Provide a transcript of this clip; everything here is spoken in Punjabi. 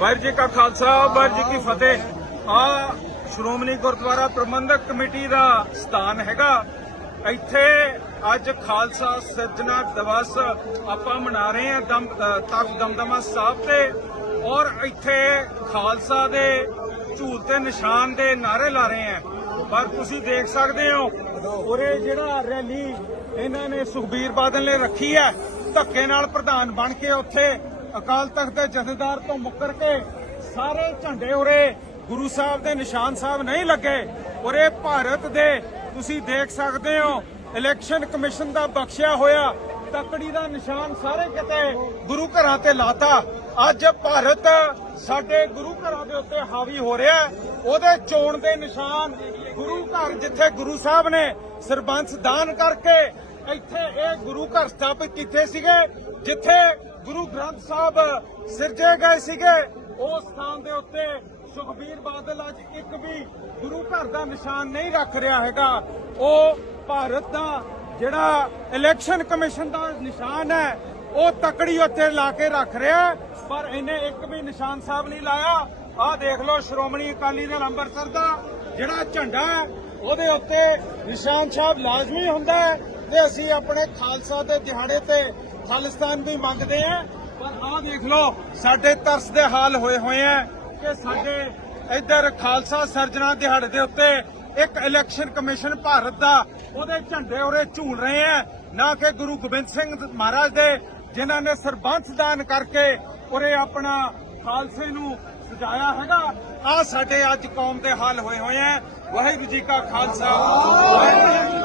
ਵਾਹਿਗੁਰੂ ਜੀ ਕਾ ਖਾਲਸਾ, ਵਾਹਿਗੁਰੂ ਜੀ ਕੀ ਫਤਿਹ। ਆ ਸ਼੍ਰੋਮਣੀ ਗੁਰਦੁਆਰਾ ਪ੍ਰਬੰਧਕ ਕਮੇਟੀ ਦਾ ਸਥਾਨ ਹੈਗਾ। ਇੱਥੇ ਅੱਜ ਖਾਲਸਾ ਸਿਰਜਣਾ ਦਿਵਸ ਆਪਾਂ ਮਨਾ ਰਹੇ ਹਾਂ, ਦਮ ਤਖਤ ਦਮਦਮਾ ਸਾਹਿਬ ਤੇ। ਔਰ ਇੱਥੇ ਖਾਲਸਾ ਦੇ ਝੂਲ ਤੇ ਨਿਸ਼ਾਨ ਦੇ ਨਾਰੇ ਲਾ ਰਹੇ ਹਾਂ। ਪਰ ਤੁਸੀਂ ਦੇਖ ਸਕਦੇ ਹੋ, ਉਰੇ ਜਿਹੜਾ ਰੈਲੀ ਇਹਨਾਂ ਨੇ ਸੁਖਬੀਰ ਬਾਦਲ ਨੇ ਰੱਖੀ ਹੈ, ਧੱਕੇ ਨਾਲ ਪ੍ਰਧਾਨ ਬਣ ਕੇ ਉੱਥੇ ਅਕਾਲ ਤਖਤ ਦੇ ਜਥੇਦਾਰ ਤੋਂ ਮੁੱਕਰ ਕੇ ਸਾਰੇ ਝੰਡੇ ਉਰੇ ਗੁਰੂ ਸਾਹਿਬ ਦੇ ਨਿਸ਼ਾਨ ਸਾਹਿਬ ਨਹੀਂ ਲੱਗੇ, ਉਰੇ ਭਾਰਤ ਦੇ ਤੁਸੀਂ ਦੇਖ ਸਕਦੇ ਹੋ, ਇਲੈਕਸ਼ਨ ਕਮਿਸ਼ਨ ਦਾ ਬਖਸ਼ਿਆ ਹੋਇਆ ਤਕੜੀ ਦਾ ਨਿਸ਼ਾਨ ਸਾਰੇ ਕਿਤੇ ਗੁਰੂ ਘਰਾਂ ਤੇ ਲਾਤਾ। ਅੱਜ ਭਾਰਤ ਸਾਡੇ ਗੁਰੂ ਘਰਾਂ ਦੇ ਉੱਤੇ ਹਾਵੀ ਹੋ ਰਿਹਾ ਉਹਦੇ ਚੋਣ ਦੇ ਨਿਸ਼ਾਨ ਗੁਰੂ ਘਰ ਜਿੱਥੇ ਗੁਰੂ ਸਾਹਿਬ ਨੇ ਸਰਬੰਸ ਦਾਨ ਕਰਕੇ ਇੱਥੇ ਇਹ ਗੁਰੂ ਘਰ ਸਥਾਪਿਤ ਕੀਤੇ ਸੀਗੇ, ਜਿੱਥੇ ਗੁਰੂ ਗ੍ਰੰਥ ਸਾਹਿਬ ਸਿਰਜੇ ਗਏ ਸੀਗੇ। ਉਸ ਸਥਾਨ ਦੇ ਉੱਤੇ ਸੁਖਬੀਰ ਬਾਦਲ ਅੱਜ ਇੱਕ ਵੀ ਗੁਰੂ ਘਰ ਦਾ ਨਿਸ਼ਾਨ ਨਹੀਂ ਰੱਖ ਰਿਹਾ ਹੈਗਾ। ਉਹ ਭਾਰਤ ਦਾ ਜਿਹੜਾ ਇਲੈਕਸ਼ਨ ਕਮਿਸ਼ਨ ਦਾ ਨਿਸ਼ਾਨ ਹੈ, ਉਹ ਤਕੜੀ ਉੱਤੇ ਲਾ ਕੇ ਰੱਖ ਰਿਹਾ ਪਰ ਇਹਨੇ ਇੱਕ ਵੀ ਨਿਸ਼ਾਨ ਸਾਹਿਬ ਨਹੀਂ ਲਾਇਆ। ਆਹ ਦੇਖ ਲਓ ਸ਼੍ਰੋਮਣੀ ਅਕਾਲੀ ਦਲ ਅੰਮ੍ਰਿਤਸਰ ਦਾ ਜਿਹੜਾ ਝੰਡਾ ਹੈ, ਉਹਦੇ ਉੱਤੇ ਨਿਸ਼ਾਨ ਸਾਹਿਬ ਲਾਜ਼ਮੀ ਹੁੰਦਾ ਹੈ ਤੇ ਅਸੀਂ ਆਪਣੇ ਖਾਲਸਾ ਦੇ ਦਿਹਾੜੇ ਤੇ ਖਾਲਿਸਤਾਨ ਵੀ ਮੰਗਦੇ ਹਾਂ ਪਰ ਆਹ ਦੇਖ ਲਓ, ਸਾਡੇ ਤਰਸ ਦੇ ਹਾਲ ਹੋਏ ਹੋਏ ਆ ਕਿ ਸਾਡੇ ਇੱਧਰ ਖਾਲਸਾ ਸਰਜਣਾ ਦਿਹਾੜੇ ਦੇ ਉੱਤੇ ਇੱਕ ਇਲੈਕਸ਼ਨ ਕਮਿਸ਼ਨ ਭਾਰਤ ਦਾ ਉਹਦੇ ਝੰਡੇ ਉਰੇ ਝੂਲ ਰਹੇ ਆ। ਨਾ ਕਿ ਗੁਰੂ ਗੋਬਿੰਦ ਸਿੰਘ ਮਹਾਰਾਜ ਦੇ, ਜਿਨ੍ਹਾਂ ਨੇ ਸਰਬੰਸ ਦਾਨ ਕਰਕੇ ਉਰੇ ਆਪਣਾ ਖਾਲਸੇ ਨੂੰ ਸਜਾਇਆ ਹੈਗਾ। ਆ ਸਾਡੇ ਅੱਜ ਕੌਮ ਦੇ ਹਾਲ ਹੋਏ ਹੋਏ ਆ। ਵਾਹਿਗੁਰੂ ਜੀ ਕਾ ਖਾਲਸਾ। ਵਾਹਿਗੁਰੂ